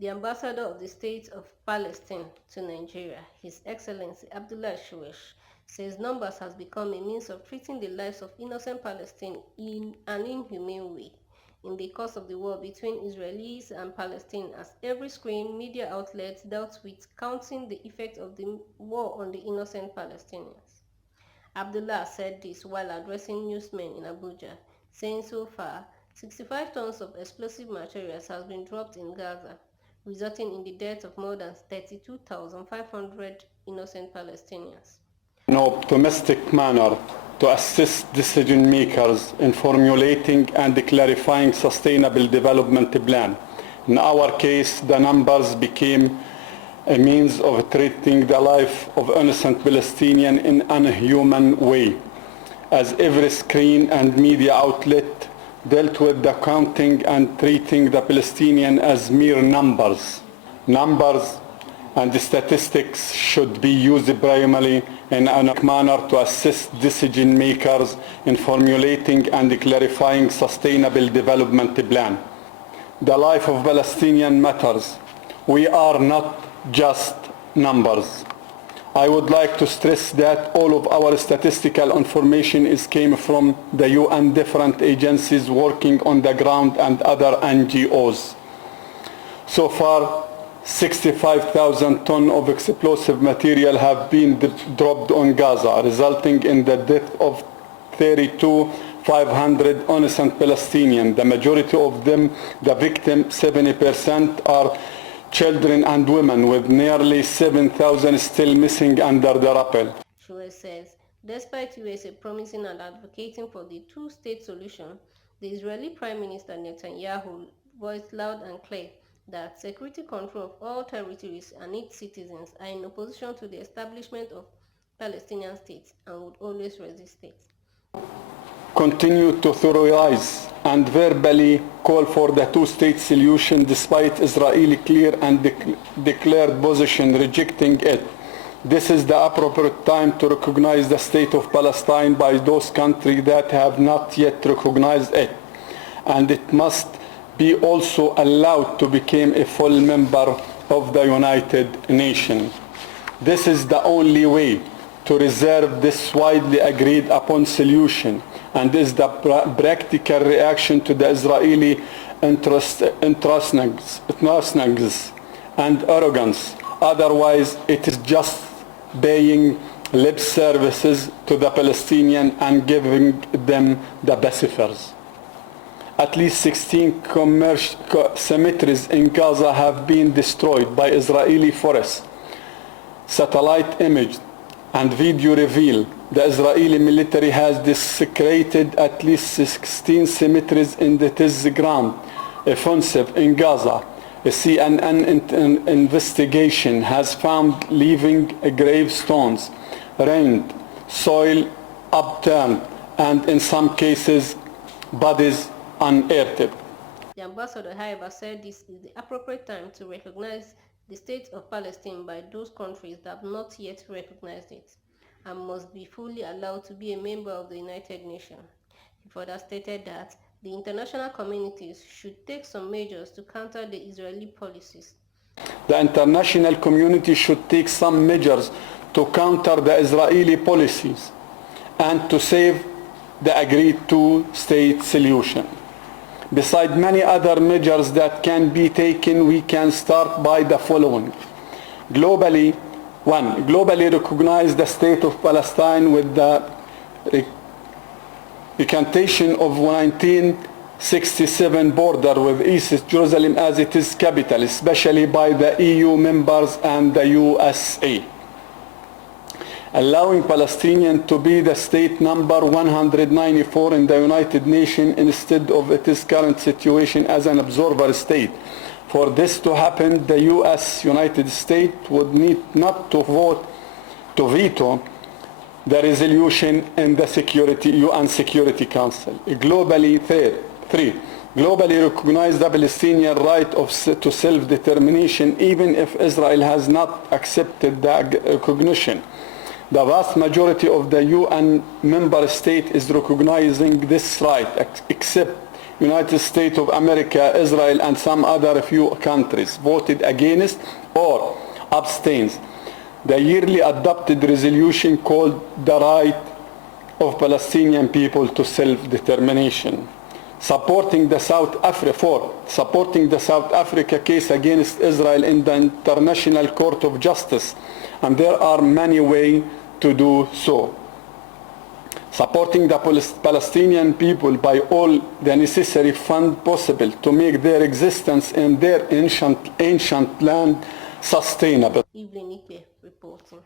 The ambassador of the State of Palestine to Nigeria, His Excellency Abdullah Shuesh, says numbers has become a means of treating the lives of innocent Palestinians in an inhumane way in the course of the war between Israelis and Palestinians, as every screen media outlet dealt with counting the effect of the war on the innocent Palestinians. Abdullah said this while addressing newsmen in Abuja, saying so far, 65 tons of explosive materials has been dropped in Gaza, resulting in the death of more than 32,500 innocent Palestinians. In an optimistic manner to assist decision makers in formulating and clarifying sustainable development plan. In our case, the numbers became a means of treating the life of innocent Palestinians in an inhuman way, as every screen and media outlet dealt with the counting and treating the Palestinians as mere numbers. Numbers and the statistics should be used primarily in a manner to assist decision makers in formulating and clarifying sustainable development plan. The life of Palestinians matters. We are not just numbers. I would like to stress that all of our statistical information came from the UN different agencies working on the ground and other NGOs. So far, 65,000 tons of explosive material have been dropped on Gaza, resulting in the death of 32,500 innocent Palestinians. The majority of them, the victims, 70%, are children and women, with nearly 7,000 still missing under the rubble. Shuesh says, despite USA promising and advocating for the two-state solution, the Israeli Prime Minister Netanyahu voiced loud and clear that security control of all territories and its citizens are in opposition to the establishment of Palestinian states and would always resist it. Continue to theorize and verbally call for the two-state solution despite Israeli clear and declared position rejecting it. This is the appropriate time to recognize the state of Palestine by those countries that have not yet recognized it, and it must be also allowed to become a full member of the United Nations. This is the only way to reserve this widely agreed upon solution, and is the practical reaction to the Israeli intrusions and arrogance. Otherwise, it is just paying lip services to the Palestinians and giving them the pacifiers. At least 16 cemeteries in Gaza have been destroyed by Israeli forces. Satellite image and video reveal the Israeli military has desecrated at least 16 cemeteries in the Tiz ground offensive in Gaza. A CNN investigation has found living gravestones, rained, soil upturned, and in some cases, bodies unearthed. The ambassador, however, said this is the appropriate time to recognize the state of Palestine by those countries that have not yet recognized it and must be fully allowed to be a member of the United Nations. He further stated that the international communities should take some measures to counter the Israeli policies. The international community should take some measures to counter the Israeli policies and to save the agreed two-state solution. Besides many other measures that can be taken, we can start by the following. Globally recognize the state of Palestine with the recantation of 1967 border with East Jerusalem as its capital, especially by the EU members and the USA. Allowing Palestinians to be the state number 194 in the United Nations instead of its current situation as an observer state. For this to happen, the United States would need not to veto the resolution in the UN Security Council. Globally recognize the Palestinian right to self-determination even if Israel has not accepted the recognition. The vast majority of the UN member states is recognizing this right, except United States of America, Israel, and some other few countries voted against or abstains the yearly adopted resolution called the right of Palestinian people to self-determination, supporting the South Africa case against Israel in the International Court of Justice, and there are many ways to do so. Supporting the Palestinian people by all the necessary funds possible to make their existence in their ancient land sustainable. Evelyn Ikpe reporting.